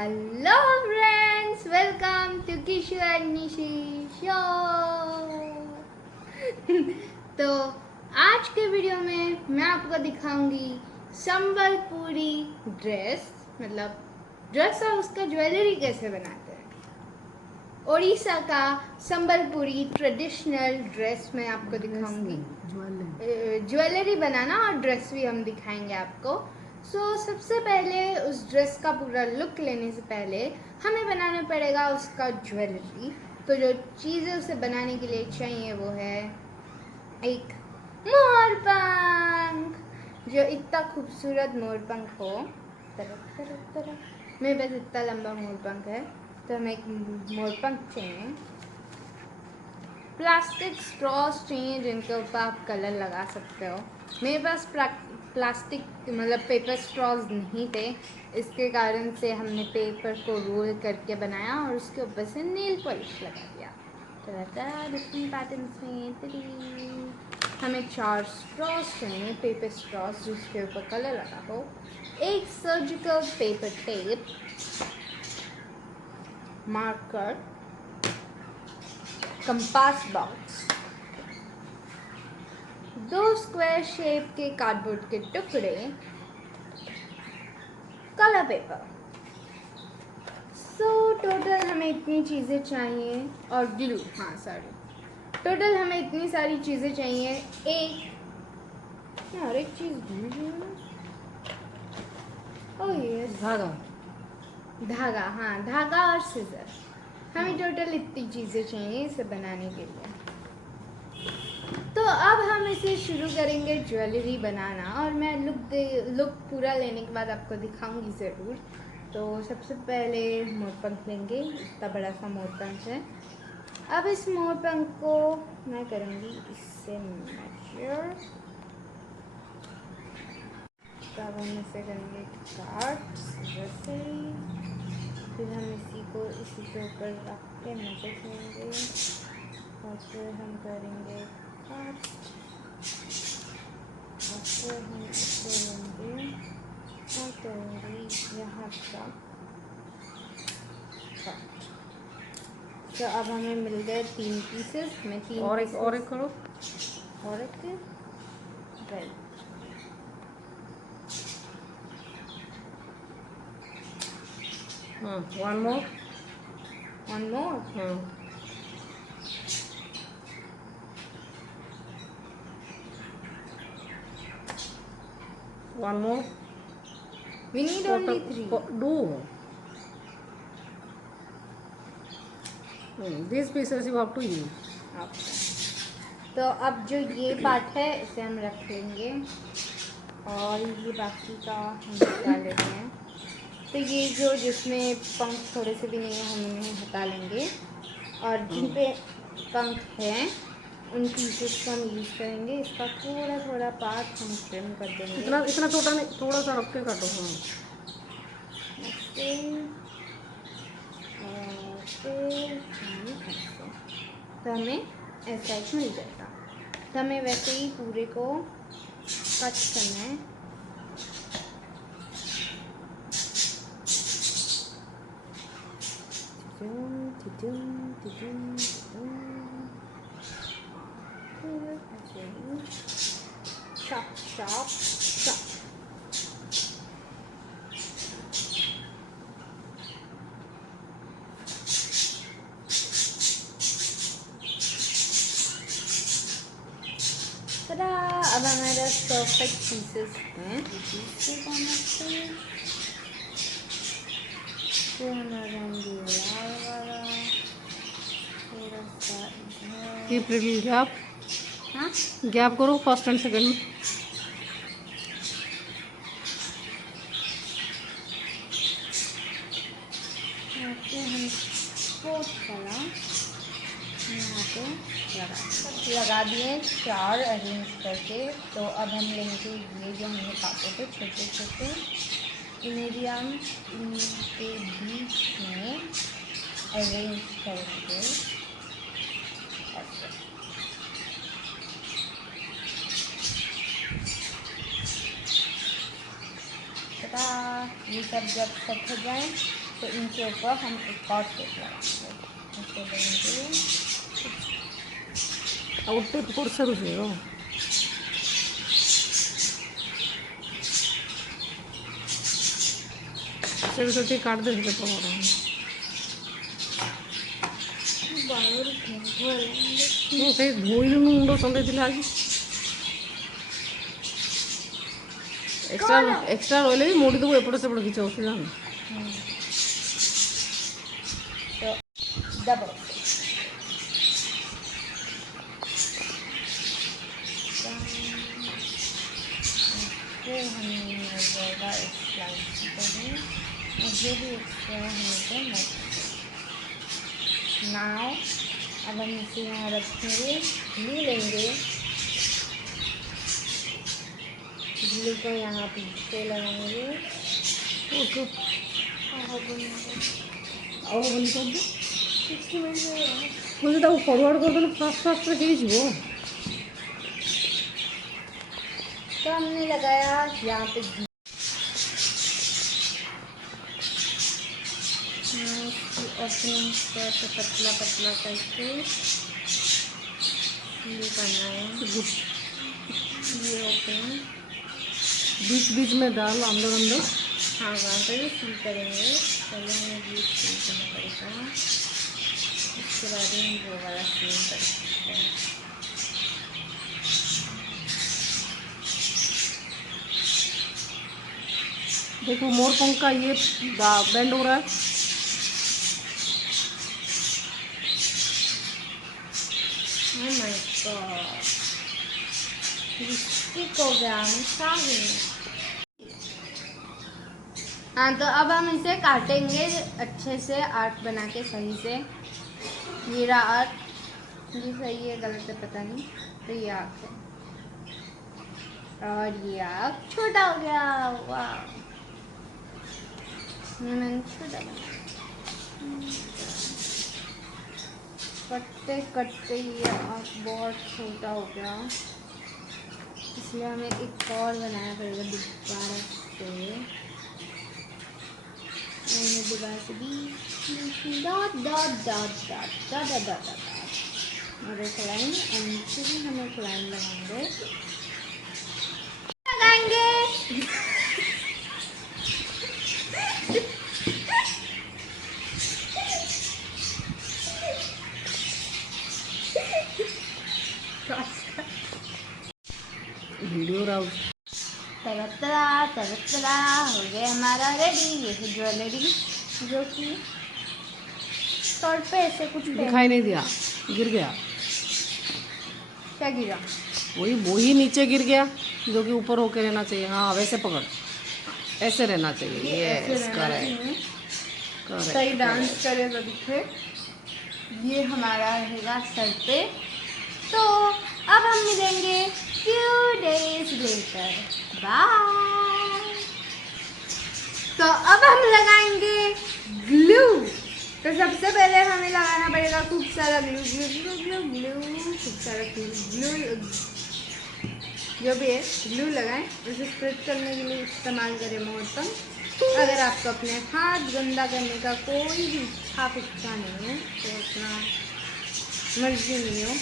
Hello friends, welcome to Kishu and Nishi show. तो आज के वीडियो में मैं आपको दिखाऊंगी संबलपुरी ड्रेस, मतलब ड्रेस और उसका ज्वेलरी कैसे बनाते हैं। ओडिशा का संबलपुरी ट्रेडिशनल ड्रेस मैं आपको दिखाऊंगी। ज्वेलरी बनाना और ड्रेस भी हम दिखाएंगे आपको। सबसे पहले उस ड्रेस का पूरा लुक लेने से पहले हमें बनाना पड़ेगा उसका ज्वेलरी। तो जो चीज़ें उसे बनाने के लिए चाहिए वो है एक मोर पंख, जो इतना खूबसूरत मोर पंख हो। मेरे पास इतना लंबा मोर पंख है, तो हमें एक मोर पंख चाहिए। प्लास्टिक स्ट्रॉस चाहिए जिनके ऊपर आप कलर लगा सकते हो। मेरे पास प्लास्टिक मतलब पेपर स्ट्रॉज नहीं थे, इसके कारण से हमने पेपर को रोल करके बनाया और उसके ऊपर से नेल पॉलिश लगा दिया। डिफरेंट पैटर्न्स में हमें 4 स्ट्रॉज चाहिए, पेपर स्ट्रॉज जिसके ऊपर कलर लगा हो। एक surgical paper tape, marker, compass box, 2 square shape के कार्डबोर्ड के टुकड़े, कलर पेपर। टोटल हमें इतनी चीज़ें चाहिए, और ग्लू, टोटल हमें इतनी सारी चीज़ें चाहिए। और एक चीज़ भूल गई मैं। ओह यस, धागा। हाँ, धागा और सीजर। हमें टोटल इतनी चीज़ें चाहिए इसे बनाने के लिए। तो अब हम इसे शुरू करेंगे ज्वेलरी बनाना, और मैं लुक पूरा लेने के बाद आपको दिखाऊंगी ज़रूर। तो सबसे पहले मोरपंख लेंगे, इतना बड़ा सा मोरपंख है। अब इस मोरपंख को मैं करूँगी इससे मेजर। तब हम इसे करेंगे काट जैसे, फिर हम इसी के ऊपर रख के मेजर करेंगे, और फिर हम करेंगे काट, और फिर हम इसे लेंगे और करेंगे यहाँ का काट। तो अब हमें मिल गए 3 पीसेस में 3 और एक करो, और एक right. One more, one more. One more. We need only 3. Do these pieces you have to use. तो अब जो ये पार्ट है इसे हम रख लेंगे, और ये बाकी का हम निकाल लेते हैं। तो ये जो जिसमें पंख थोड़े से भी नहीं है हम इन्हें हटा लेंगे, और जिन पे पंख हैं उन पीसेस को हम यूज़ करेंगे। इसका थोड़ा थोड़ा पार्ट हम ट्रिम कर देंगे। इतना छोटा नहीं, थोड़ा सा रख के काटो। तो हमें ऐसा एक मिल जाएगा। तो हमें वैसे ही पूरे को कट करना है। Chop, chop, chop. tada! अब हमारे परफेक्ट पीसेस हैं। फिर हम लगाएंगे लाल वाला, थोड़ा सा इधर। गैप, हाँ, गैप करो फर्स्ट एंड सेकंड में। फिर हम फोर्थ वाला यहाँ पे लगा दिए 4 अरेंज करके। तो अब हम लेंगे ये जो हमने काटे थे छोटे छोटे, इन्हें भी हम इनके बीच में अरेंज करेंगे ऐसे। ये सब जब सेट हो जाए तो इनके ऊपर हम एक और टेप लगाएंगे। ऐसे लेंगे, और टेप कोड सरू से हो छोटे छोटे काट दे थे तो से धोई मुंड चंदे थे आज एक्स्ट्रा एक्स्ट्रा रही भी मोड़ी देव एपटे सेपटे किसी असुविधा नहीं तो डबल फिर हमें मिल जाएगा इस लाइन पर मुझे भी एक्स्ट्रा हमें नाव। अब हम इसे यहाँ रखेंगे, ग्लू लेंगे, ग्लू को यहाँ पीछे लगाएंगे। ओके ଆଉ ବନ୍ଦ କରିଦେ ମୁଁ ତାକୁ ଫରୱାର୍ଡ଼ କରିଦେଲେ ଫାଷ୍ଟ ଫାଷ୍ଟରେ ହେଇଯିବ। तो हमने लगाया यहाँ पे इसकी ओपनिंग को ऐसे पतला पतला करके ये करना है, ये ओपनिंग बीच बीच में डाल अंदर अंदर। हाँ वहाँ पर भी सील करेंगे। पहले हमें ये सील करना पड़ेगा, उसके बाद हम वो वाला सील कर सकते हैं। देखो मोर पंख का ये बैंड हो रहा है। Oh my God, लिपस्टिक हो गया हाँ। तो अब हम इसे काटेंगे अच्छे से, आर्ट बना के सही से। ये रहा आर्ट, ये सही है गलत है पता नहीं। तो ये आर्ट है और ये आर्ट छोटा हो गया। वाह, ये मैंने छोटा बनाया। कटते कटते ये आर्ट बहुत छोटा हो गया, इसलिए हमें एक और बनाना पड़ेगा दोबारा से। दोबारा से भी dot dot dot dot dot dot dot dot और एक लाइन, नीचे भी हम एक लाइन लगाएंगे। वीडियो राव तरतरा हो गया हमारा रेडी। ये है ज्वेलरी जो कि शर्ट पे ऐसे कुछ दिखाई नहीं दिया, गिर गया। क्या गिरा? वही नीचे गिर गया जो कि ऊपर होके रहना चाहिए। हाँ वैसे पकड़, ऐसे रहना चाहिए। यस करेक्ट सही डांस करे तो दिखे। ये हमारा रहेगा सर पे। तो अब हम मिलेंगे few days later, बाय। तो अब हम लगाएंगे ग्लू। तो सबसे पहले हमें लगाना पड़ेगा खूब सारा glue glue glue glue glue, खूब सारा ग्लू जो भी है ग्लू लगाएं। उसे स्प्रेड करने के लिए इस्तेमाल करें मोहतम। अगर आपको अपने हाथ गंदा करने का कोई भी इच्छा नहीं है तो अपना मर्जी नहीं हो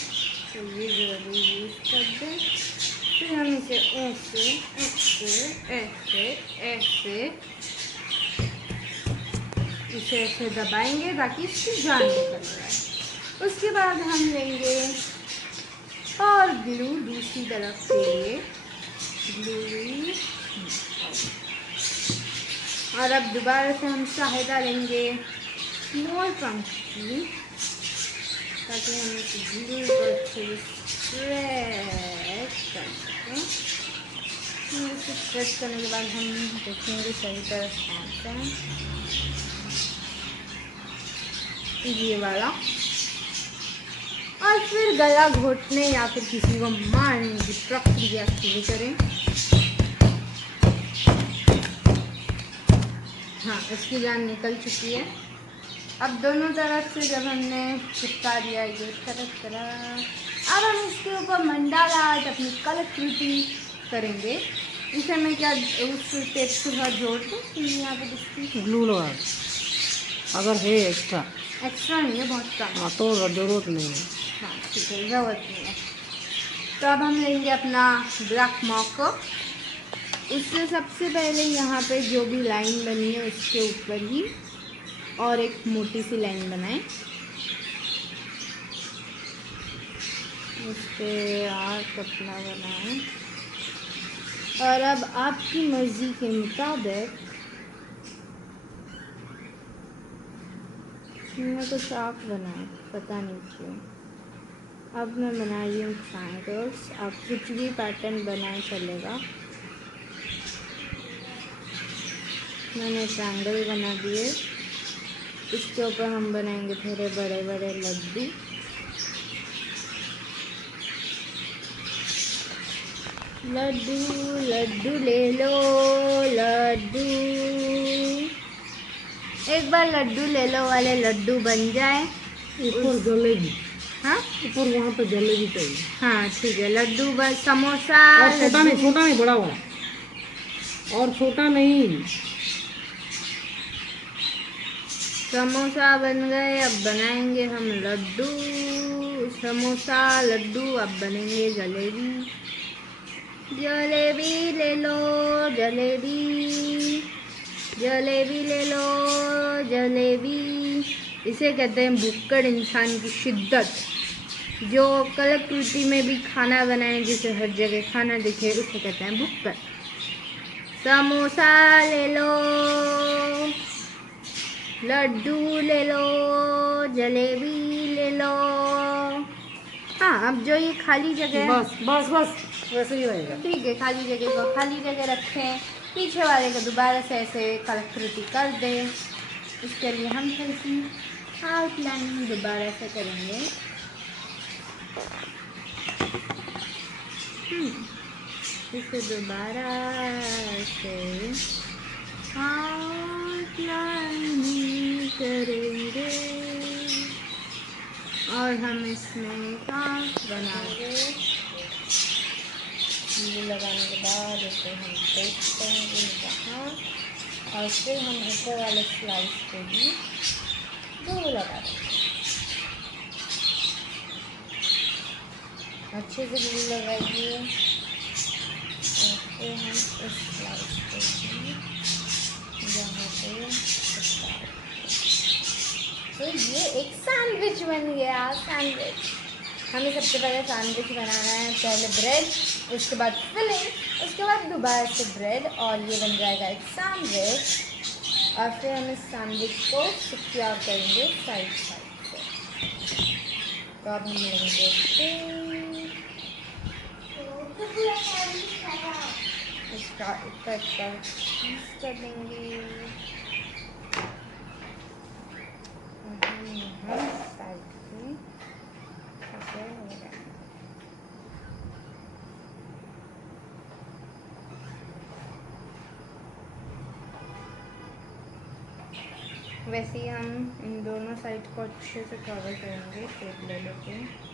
तो ये जरूर यूज़ कर दें। फिर हम इसे ऐसे ऐसे ऐसे ऐसे इसे ऐसे दबाएंगे ताकि इसकी जान निकल जाए। उसके बाद हम लेंगे और ग्लू दूसरी तरफ के लिए ग्लू, और अब दोबारा से हम सहायता लेंगे मोर पंख की ताकि हम इस ग्लू को अच्छे से स्प्रेड कर सकें। इसे स्प्रेड करने के बाद हम देखेंगे सही तरह से ये वाला, और फिर गला घोटने या फिर किसी को मारने की प्रक्रिया शुरू करें। हाँ इसकी जान निकल चुकी है। अब दोनों तरफ से जब हमने चिपका दिया ये तरह, अब हम इसके ऊपर मंडाला आर्ट अपनी कलाकृति करेंगे। इसे मैं क्या उस टेप के साथ जोड़ दूँ यहाँ पे ग्लू लगा अगर है एक्स्ट्रा एक्स्ट्रा नहीं है, बहुत कम। हाँ तो ज़रूरत नहीं है। हाँ ठीक है, ज़रूरत नहीं है। तो अब हम लेंगे अपना ब्लैक मार्कर। उससे सबसे पहले यहाँ पे जो भी लाइन बनी है उसके ऊपर ही और एक मोटी सी लाइन बनाएं। उसके आर्क अपना बनाएं और अब आपकी मर्ज़ी के मुताबिक मैं तो शार्प बनाए, पता नहीं क्यों। अब मैं बना रही हूँ ट्रायंगल्स। आप कुछ भी पैटर्न बनाए चलेगा। मैंने ट्रायंगल बना दिए। इसके ऊपर हम बनाएंगे थोड़े बड़े बड़े लड्डू। लड्डू लड्डू ले लो लड्डू, एक बार लड्डू ले लो वाले लड्डू बन जाए। ऊपर जलेबी, हाँ ऊपर वहाँ पे जलेबी चाहिए। हाँ ठीक है, लड्डू बस समोसा। और छोटा नहीं बड़ा वाला, और छोटा नहीं। समोसा बन गए, अब बनाएंगे हम लड्डू। समोसा लड्डू, अब बनेंगे जलेबी। जलेबी ले लो जलेबी, जलेबी ले लो जलेबी। इसे कहते हैं भुक्कड़ इंसान की शिद्दत, जो कलाकृति में भी खाना बनाए, जिसे हर जगह खाना दिखे, उसे कहते हैं भुक्कड़। समोसा ले लो, लड्डू ले लो, जलेबी ले लो। हाँ, अब जो ये खाली जगह, बस बस बस वैसे ही रहेगा। ठीक है, खाली जगह को खाली जगह रखें। पीछे वाले को दोबारा से ऐसे कलाकृति कर दें। इसके लिए हम थोड़ी सी आउटलाइनिंग दोबारा से करेंगे। इसे दोबारा से आउटलाइनिंग करेंगे और हम इसमें कांच बनाएंगे। ये लगाने के बाद इसे हम पेस्ट करेंगे यहाँ, और फिर हम ऊपर वाले स्लाइस पे भी ग्लू लगा देंगे। अच्छे से ग्लू लगाइए और फिर हम इस स्लाइस पे भी यहाँ पे चिपका देंगे। तो ये एक सैंडविच बन गया। सैंडविच हमें सबसे पहले सैंडविच बनाना है। पहले ब्रेड, उसके बाद फिलिंग, उसके बाद दोबारा से ब्रेड, और ये बन जाएगा एक सैंडविच। और फिर हम इस सैंडविच को सिक्योर करेंगे साइड साइड से। तो अब हम लेंगे इसका इफेक्ट कर देंगे साइड से ऐसे हो जाएगा। वैसे ही हम इन दोनों साइड को अच्छे से कवर करेंगे टेप ले लेके।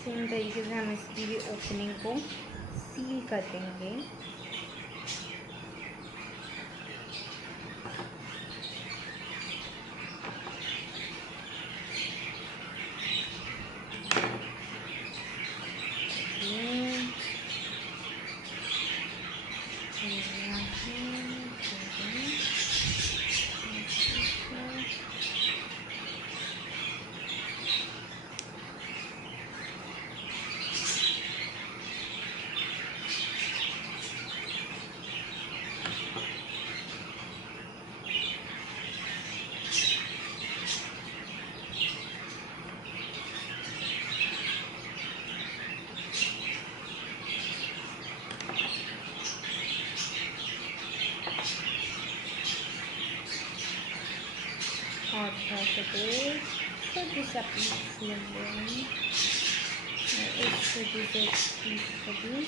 सेम तरीके से हम इसकी भी ओपनिंग को सील कर देंगे। और थोड़ा सा तेल, छोटी सा पीस लेंगे हम, और एक छोटी से पीस को भी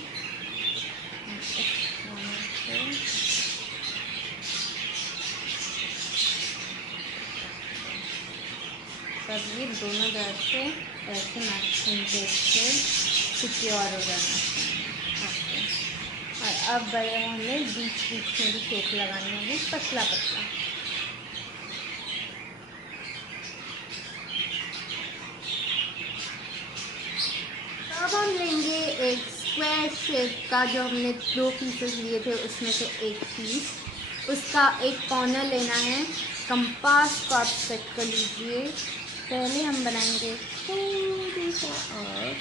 तब ये दोनों तरफ से ऐसे मैक्सिमम से सिक्योर हो जाना चाहिए। और अब हमें बीच बीच में भी शेप लगानी होगी पतला पतला। अब हम लेंगे एक स्क्वायर शेप का, जो हमने 2 पीसेस लिए थे उसमें से एक पीस, उसका एक कॉर्नर लेना है। कंपास को आप सेट कर लीजिए। पहले हम बनाएंगे थोड़ी सा और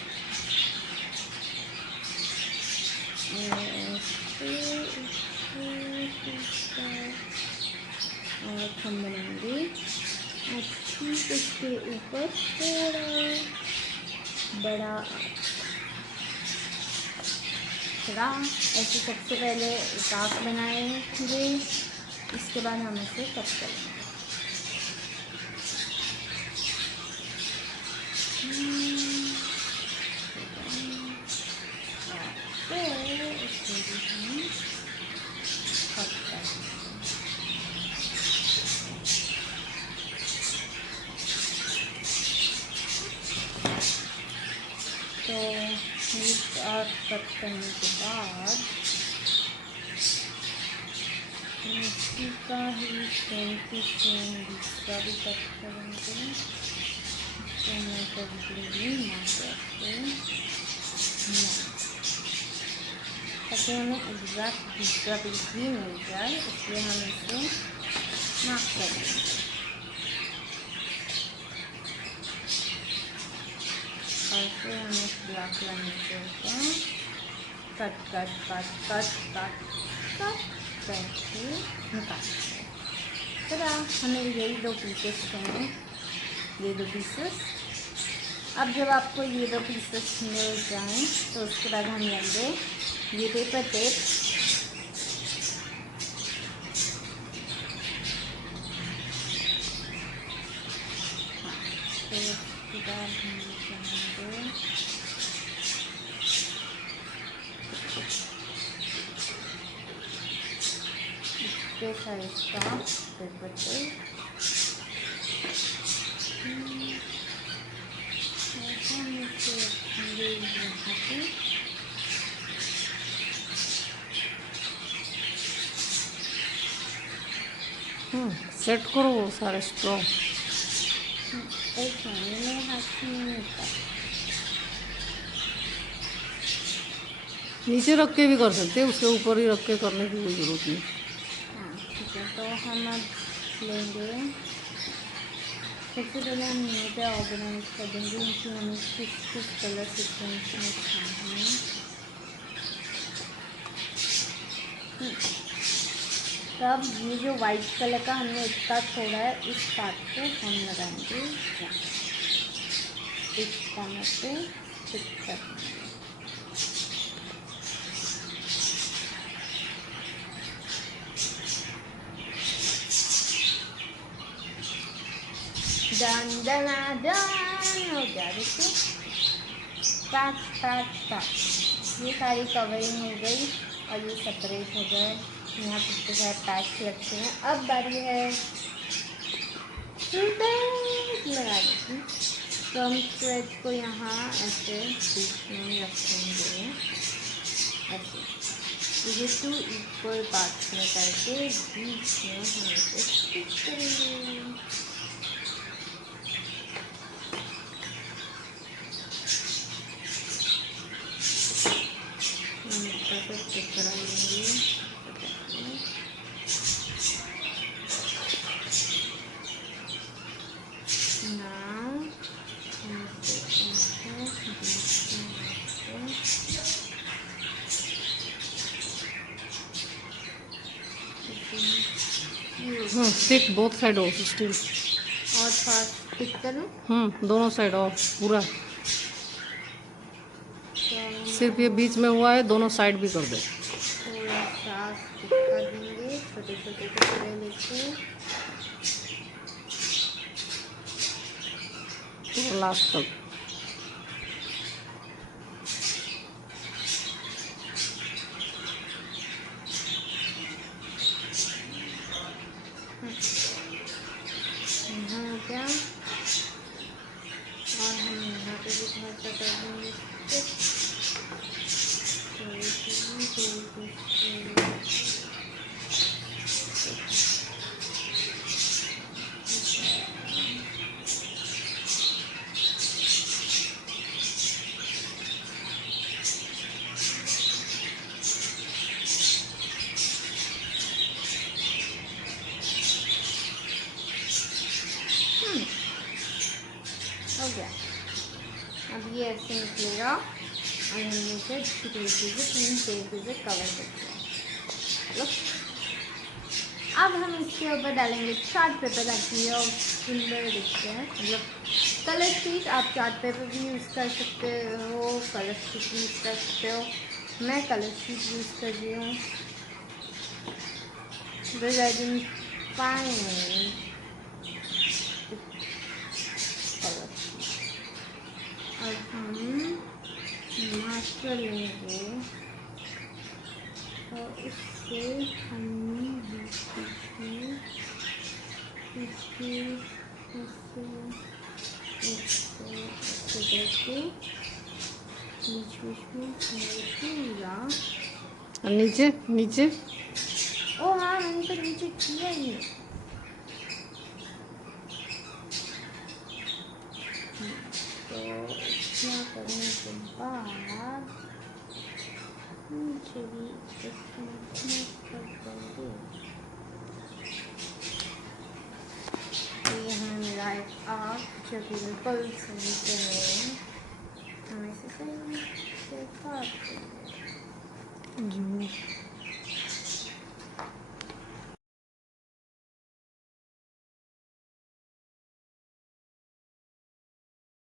हम बनाएंगे ठीक इसके ऊपर थोड़ा बड़ा थोड़ा ऐसे। सबसे पहले एक आँख बनाएंगे, इसके बाद हम इसे कट करेंगे। तो और कट करने के बाद इसी का ही सेम टू सेम दूसरा भी कट करेंगे। तो मैं कर दूँगी ताकि हमें एग्जैक्ट दूसरा पीस भी मिल जाए, इसलिए हम इसे मार्क करेंगे। और फिर हम इस ब्लॉक लाइन के ऊपर cut cut cut cut cut cut करके निकालेंगे। फिर हमें यही 2 पीसेस चाहिए, ये 2 पीसेस। अब जब आपको ये 2 पीसेस मिल जाएं तो उसके बाद हम लेंगे ये पेपर टेप। तो उसके बाद हम लेंगे इसके साइज का पेपर टेप। सेट करो वो सारे स्ट्रॉ। एक मेरे हाथ में नहीं था। नीचे रख के भी कर सकते हैं, उसके ऊपर ही रख के करने की कोई ज़रूरत नहीं। हाँ ठीक है, तो हम अब लेंगे। सबसे पहले हम यहाँ पे ऑर्गेनाइज कर देंगे कि हमें किस कलर सीक्वेंस में चाहिए। तब ये जो वाइट कलर का हमने इतना छोड़ा है, इस पार्ट को हम लगाएंगे इस कॉर्नर पे फिक्स कर देंगे। डन डन डन हो गया। देखिए पैक पैक पैक, ये सारी कवरिंग हो गई और ये सेपरेट हो गए। यहाँ पे जो है पैच लगते हैं। अब बारी है लगाने की। तो हम थ्रेड को यहाँ ऐसे बीच में रखेंगे, ऐसे ये 2 इक्वल पार्ट्स में करके बीच में हम इसे स्टिच करेंगे। Stick both side of still. और थोड़ा स्टिक करूँ। दोनों साइड ऑफ पूरा। सिर्फ ये बीच में हुआ है, दोनों साइड भी कर दो। थोड़ा सा स्टिक कर देंगे छोटे छोटे टुकड़े लेके लास्ट तक। हो गया। अब ये ऐसे निकलेगा और हम इसे अच्छी तरीके से 3 पेज से कवर करते हैं। चलो अब हम इसके ऊपर डालेंगे चार्ट पेपर ताकि ये सुंदर दिखते हैं। मतलब कलर शीट, आप चार्ट पेपर भी यूज़ कर सकते हो, कलर शीट भी यूज़ कर सकते हो। मैं कलर शीट यूज़ कर रही हूँ। अब हम मास्टर लेंगे और इससे हम नीचे नीचे ओ हाँ, मैंने तो नीचे किया ही। तो इतना करने के बाद नीचे भी कर देंगे। ये है मेरा एक आर्ट जो कि बिल्कुल सही से हम इसे सही से काट देंगे।